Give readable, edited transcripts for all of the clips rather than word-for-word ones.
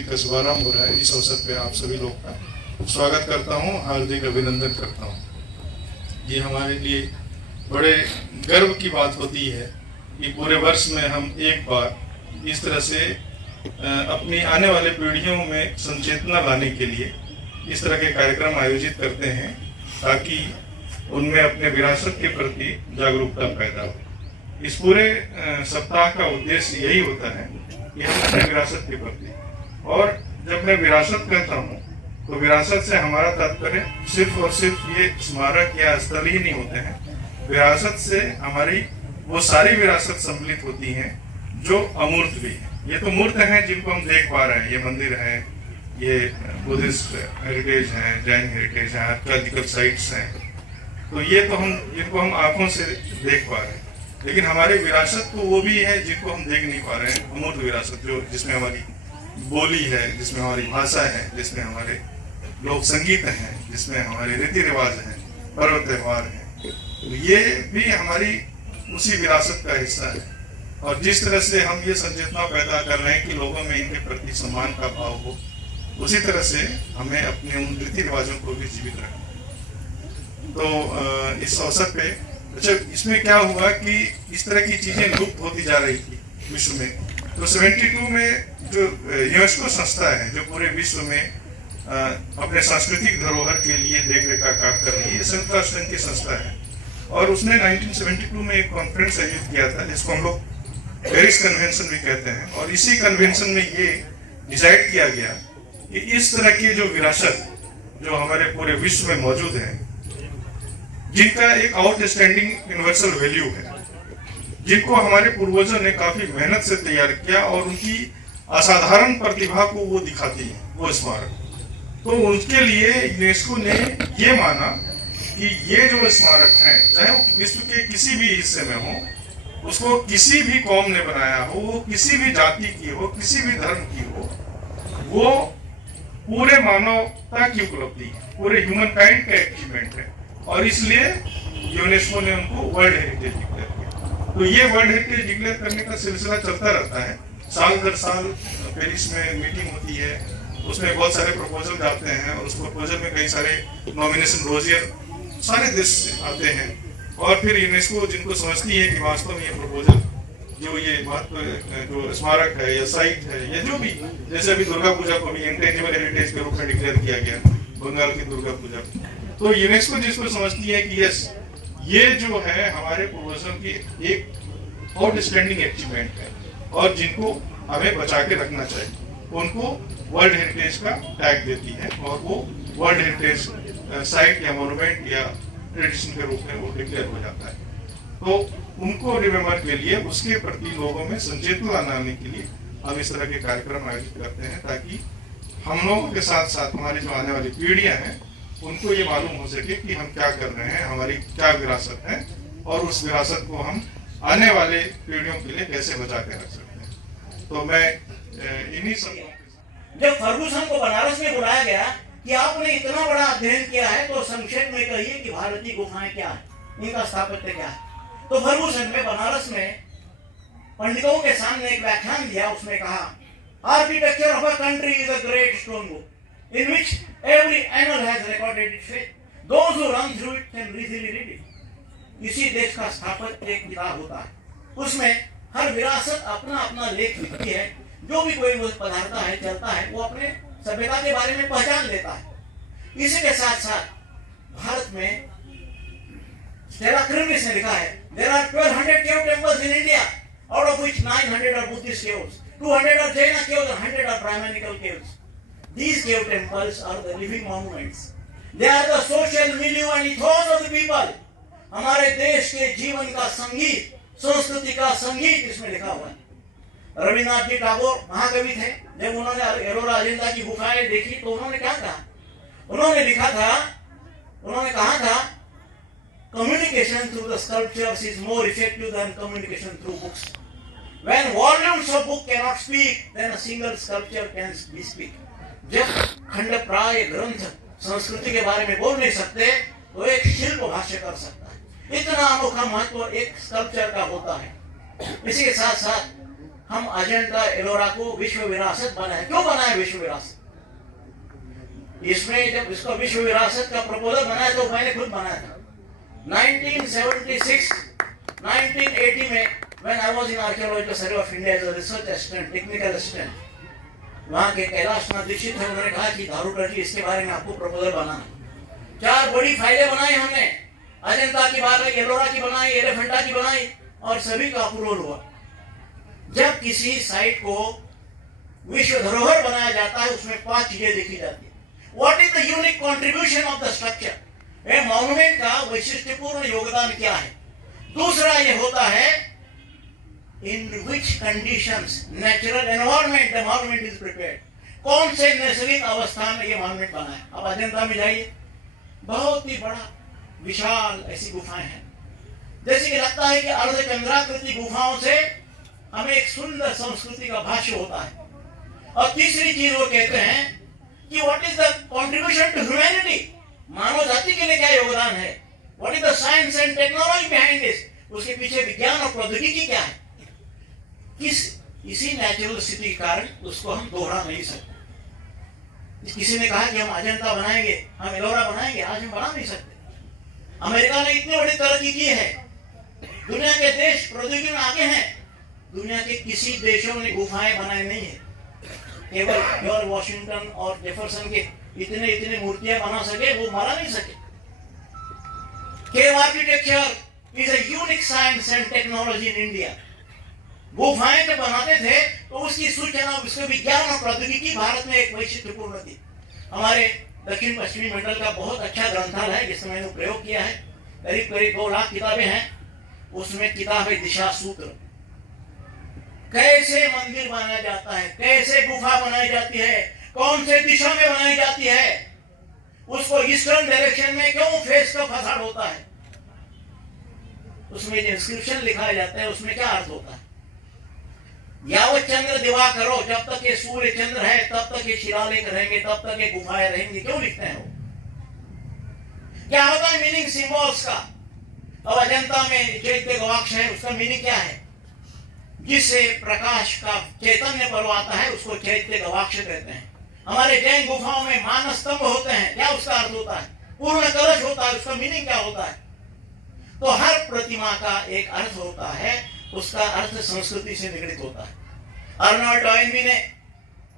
वास्तविक का शुभारंभ हो रहा है। इस अवसर पे आप सभी लोग का स्वागत करता हूँ, हार्दिक अभिनंदन करता हूँ। ये हमारे लिए बड़े गर्व की बात होती है कि पूरे वर्ष में हम एक बार इस तरह से अपनी आने वाले पीढ़ियों में संचेतना लाने के लिए इस तरह के कार्यक्रम आयोजित करते हैं ताकि उनमें अपने विरासत के प्रति जागरूकता पैदा हो। इस पूरे सप्ताह का उद्देश्य यही होता है कि हम अपने विरासत के प्रति, और जब मैं विरासत कहता हूँ तो विरासत से हमारा तात्पर्य सिर्फ और सिर्फ ये स्मारक या स्थल ही नहीं होते हैं। विरासत से हमारी वो सारी विरासत सम्मिलित होती हैं जो अमूर्त भी है। ये तो मूर्त हैं जिनको हम देख पा रहे हैं, ये मंदिर है, ये बुद्धिस्ट हेरिटेज है, जैन हेरिटेज है, आर्कियोलॉजिकल साइट्स हैं, तो ये तो हम जिनको हम आंखों से देख पा रहे हैं। लेकिन हमारे विरासत तो वो भी है जिनको हम देख नहीं पा रहे हैं, अमूर्त विरासत, जो जिसमें हमारी बोली है, जिसमें हमारी भाषा है, जिसमें हमारे लोक संगीत हैं, जिसमें हमारे रीति रिवाज हैं, पर्व त्यौहार हैं, तो ये भी हमारी उसी विरासत का हिस्सा है। और जिस तरह से हम ये संचेतना पैदा कर रहे हैं कि लोगों में इनके प्रति सम्मान का भाव हो, उसी तरह से हमें अपने उन रीति रिवाजों को भी जीवित रखना है। तो इस अवसर पे अच्छा, इसमें क्या हुआ कि इस तरह की चीजें लुप्त होती जा रही थी विश्व में। तो 72 में जो यूनेस्को संस्था है जो पूरे विश्व में अपने सांस्कृतिक धरोहर के लिए देखरेख का काम कर रही है, संयुक्त राष्ट्र की संस्था है, और उसने 1972 में एक कॉन्फ्रेंस आयोजित किया था जिसको हम लोग पेरिस कन्वेंशन भी कहते हैं। और इसी कन्वेंशन में ये डिसाइड किया गया कि इस तरह की जो विरासत जो हमारे पूरे विश्व में मौजूद है, जिनका एक आउटस्टैंडिंग यूनिवर्सल वैल्यू है, जिनको हमारे पूर्वजों ने काफी मेहनत से तैयार किया और उनकी असाधारण प्रतिभा को वो दिखाती है वो स्मारक, तो उनके लिए यूनेस्को ने ये माना कि ये जो स्मारक है, चाहे वो विश्व के किसी भी हिस्से में हो, उसको किसी भी कौम ने बनाया हो, वो किसी भी जाति की हो, किसी भी धर्म की हो, वो पूरे मानवता की उपलब्धि है, पूरे ह्यूमन काइंड का अचीवमेंट है, और इसलिए यूनेस्को ने उनको वर्ल्ड हेरिटेज डिक्लेयर किया। तो ये वर्ल्ड हेरिटेज डिक्लेयर करने का सिलसिला चलता रहता है, साल दर साल पेरिस में मीटिंग होती है, उसमें बहुत सारे प्रपोजल जाते हैं, और उस प्रपोजल में कई सारे नॉमिनेशन रोजियर सारे देश आते हैं, और फिर यूनेस्को जिनको समझती है कि वास्तव में ये प्रपोजल जो ये महत्व जो स्मारक है या साइट है या जो भी, जैसे अभी दुर्गा पूजा को भी इंटेंजिबल हेरिटेज के रूप में डिक्लेयर किया गया, बंगाल की दुर्गा पूजा, तो यूनेस्को जिसको समझती है कि यस, ये जो है हमारे पूर्वजों की एक आउटस्टैंडिंग अचीवमेंट है और जिनको हमें बचा के रखना चाहिए, उनको वर्ल्ड हेरिटेज का टैग देती है, और वो वर्ल्ड हेरिटेज साइट या मोन्यूमेंट या ट्रेडिशन के रूप में वो डिक्लेयर हो जाता है। तो उनको रिमेम्बर के लिए, उसके प्रति लोगों में संचेतना लाने के लिए हम इस तरह के कार्यक्रम आयोजित करते हैं, ताकि हम लोगों के साथ साथ हमारी जो आने वाली पीढ़ियां हैं उनको ये मालूम हो सके कि हम क्या कर रहे हैं, हमारी क्या विरासत है, और उस विरासत को हम आने वाले पीढ़ियों के लिए कैसे बचा के रख सकते हैं। तो मैं इन्हीं सब जब फर्गुसन को बनारस में बुलाया गया कि आपने इतना बड़ा अध्ययन किया है, तो संक्षेप में कहिए कि भारतीय गुफाएं क्या है, इनका स्थापत्य क्या है। तो फर्गुसन में बनारस में पंडितों के सामने एक व्याख्यान दिया, उसमें कहा, architecture of a country is a great stone book in which every annal has recorded its fate. Those who run through it can easily read it. इसी देश का स्थापत्य एक किताब होता है, उसमें हर विरासत अपना अपना लेख लिखती है, जो भी कोई पधारता है, चलता है, वो अपने सभ्यता के बारे में पहचान लेता है। इसी के साथ साथ भारत में स्टेला क्रिमिस ने लिखा है, there are 1200 cave temples in India, out of which 900 are Buddhist caves, 200 are Jaina caves, and 100 are Brahmanical caves. These cave temples are the living monuments. They are the social milieu and ethos of the people. हमारे देश के जीवन का संगीत, संस्कृति का संगीत इसमें लिखा हुआ है। रविन्द्रनाथ जी टैगोर महाकवि थे, जब उन्होंने एलोरा अजंता की गुफाएं देखी तो उन्होंने क्या कहा, उन्होंने लिखा था, उन्होंने कहा था, communication through the sculptures is more effective than communication through books. When volumes of book cannot speak, then a single sculpture can speak. जब खंडप्राय ग्रंथ संस्कृति के बारे में बोल नहीं सकते, तो एक शिल्प भाष्य कर सकता है। इतना अनोखा महत्व एक स्कल्पचर का होता है। इसी के साथ साथ हम अजंता एलोरा को विश्व विरासत बनाए। क्यों बनाए विश्व विरासत? इसमें जब इसको विश्व विरासत का प्रपोजल बनाया तो मैंने खुद बनाया था 1976 1980 में, when I was in Archaeological Survey of India as a research assistant, technical assistant, वहाँ के कैलाशनाथ दीक्षित थे, उन्होंने कहा कि धारूकर जी इसके बारे में आपको प्रपोजल बनाना। 4 बड़ी फाइलें बनाई हमने, अजंता की बनाई, एलोरा की बनाई, एलिफेंटा की बनाई, और सभी का अप्रूवल हुआ। जब किसी साइट को विश्व धरोहर बनाया जाता है उसमें 5 चीजें देखी जाती है। What is the unique contribution of the structure, ये मॉन्यूमेंट का वैशिष्ट्यपूर्ण योगदान क्या है। दूसरा ये होता है in which conditions natural environment the monument is prepared, कौन से नैसर्गिक अवस्था में ये मॉन्यूमेंट बना है। अब अजंता में जाइए, बहुत ही बड़ा विशाल ऐसी गुफाएं हैं, जैसे कि लगता है कि अर्धचंद्राकृति गुफाओं से हमें एक सुंदर संस्कृति का भाष्य होता है। और तीसरी चीज वो कहते हैं कि what is the contribution to humanity, मानव जाति के लिए क्या योगदान है। What is the science and technology behind this, उसके पीछे विज्ञान और प्रौद्योगिकी क्या है। इसी नेचुरल स्थिति के कारण उसको हम दोहरा नहीं सकते। किसी ने कहा कि हम अजंता बनाएंगे, हम एलोरा बनाएंगे, आज हम बना नहीं सकते। अमेरिका ने इतनी बड़ी तरक्की की है, दुनिया के देश प्रौद्योगिकी में आगे हैं, दुनिया के किसी देशों ने गुफाएं बनाई नहीं है। केवल जॉर्ज वॉशिंगटन और जेफरसन के इतने मूर्तियां बना सके, वो बना नहीं सके। Cave architecture is a unique science and technology in India. गुफाएं जब बनाते थे तो उसकी सूचना, उसके विज्ञान और प्रौद्योगिकी भारत में एक वैशिष्ट्यपूर्ण थी। हमारे दक्षिण पश्चिमी मंडल का बहुत अच्छा ग्रंथालय है जिसमें मैंने प्रयोग किया है, करीब 2 लाख किताबें हैं। उसमें किताब है दिशा सूत्र, कैसे मंदिर बनाया जाता है, कैसे गुफा बनाई जाती है, कौन से दिशा में बनाई जाती है, उसको ईस्टर्न डायरेक्शन में क्यों फेस का फसाड होता है, उसमें जो इंस्क्रिप्शन लिखा जाता है उसमें क्या अर्थ होता है। यावत चंद्र दिवा करो, जब तक ये सूर्य चंद्र है तब तक ये शिलालेख रहेंगे, तब तक ये गुफाएं रहेंगी, क्यों लिखते हैं वो, क्या होता है मीनिंग सिंबल्स का। अब अजंता में चैत्य गवाक्ष है, उसका मीनिंग क्या है। जिससे प्रकाश का चैतन्य पर्व आता है उसको चैत्य गवाक्ष कहते हैं। हमारे जैन गुफाओं में मानस स्तंभ होते हैं, क्या उसका अर्थ होता है। पूर्ण कलश होता है, उसका मीनिंग क्या होता है। तो हर प्रतिमा का एक अर्थ होता है, उसका अर्थ संस्कृति से निगडित होता है। अर्नोल्ड टॉयनबी ने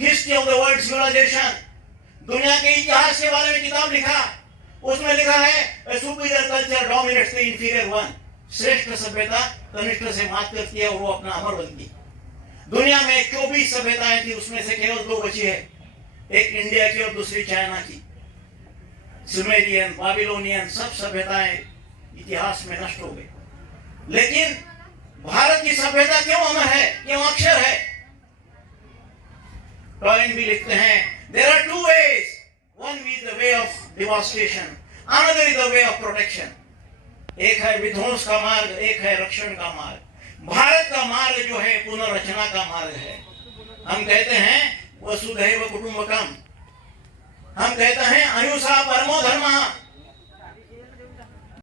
history of the world civilisation, दुनिया के इतिहास के बारे में किताब लिखा, उसमें लिखा है superior culture dominates the inferior one, श्रेष्ठ सभ्यता कनिष्ठ से मात करती है और वो अपना अमर बनती। दुनिया में 24 सभ्यताएं थी, उसमें से केवल 2 बची है, एक इंडिया की और दूसरी चाइना की। सुमेरियन, बाबिलोनियन सब सभ्यताएं इतिहास में नष्ट हो गई, लेकिन भारत की सभ्यता क्यों अमर है, क्यों अक्षर है। टॉयनबी लिखते हैं there are 2 ways, one is the way of devastation, another is the way of protection। एक है विध्वंस का मार्ग, एक है रक्षण का मार्ग। भारत का मार्ग जो है पुनर्रचना का मार्ग है। हम कहते हैं वसुधैव कुटुंबकम, हम कहते हैं अहिंसा परमो धर्मः,